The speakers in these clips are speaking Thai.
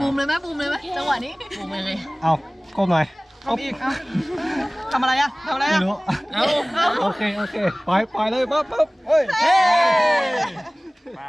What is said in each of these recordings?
บูมเลยไหมบูมเลยไหมจังหวะนี้บูมเลยเอาก้มหน่อยทำอีกทำอะไรอะทำอะไรอะรู้เอาโอเคโอเคไปไปเลยปั๊บปั๊บเฮ้ย มา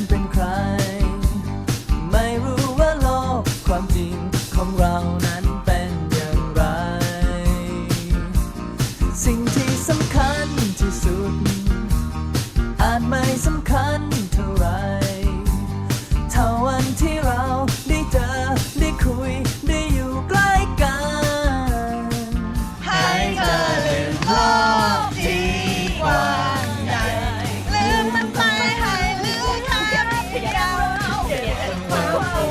whoa, whoa.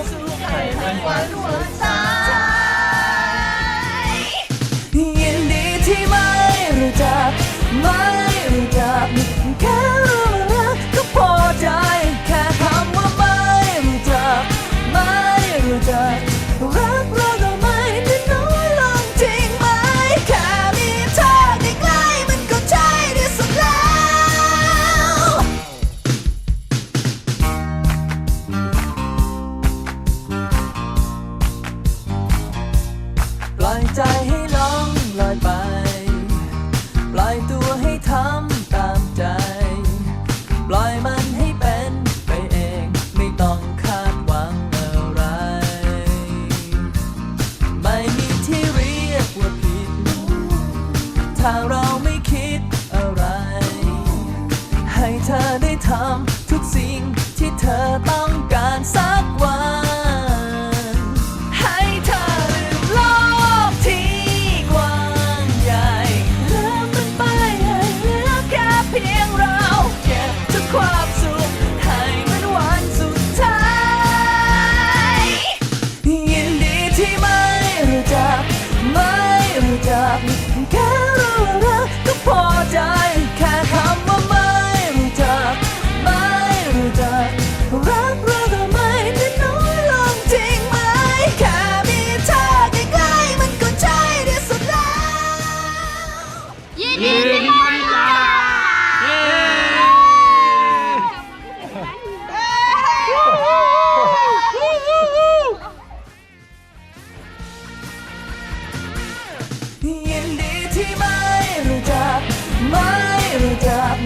สิ่งที่เธอต้องการสักวัน ให้เธอลืมโลกที่กว้างใหญ่ลืมมันไปให้เหลือแค่เพียงเรา เก็ทุกความสุขให้มันวันสุดท้าย ยินดีที่ไม่รัก ไม่รักแค่รู้รักก็พอใจ up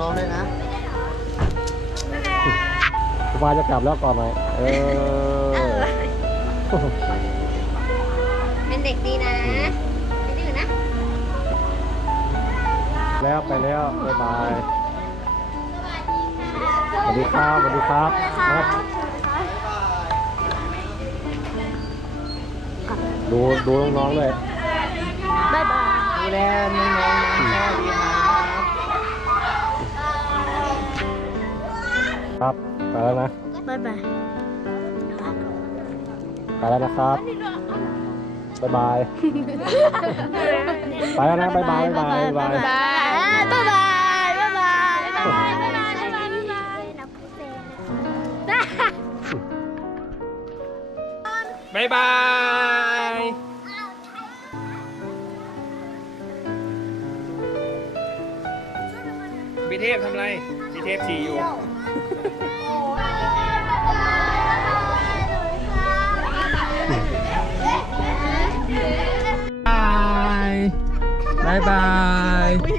น้องๆด้วยนะครูบาจะกลับแล้วก่อนไหมเออ เป็นเด็กดีนะไปดื้อนะ แล้วไปแล้วบ๊ายบายสวัสดีครับสวัสดีครับครัดูดูน้องๆเลยบ๊ายบายดูแลน้องๆนะดีค่ะ ครับ ไปแล้วนะ บ๊ายบาย ไปแล้วนะครับ บ๊ายบาย ไปแล้วนะบ๊ายบายบ๊ายบายบ๊ายบาย บ๊ายบายบ๊ายบายบ๊ายบายบ๊ายบายบ๊ายบายบ๊ายบายบ๊ายบายพี่เทพทำไร พี่เทพฉี่อยู่ บายบายบา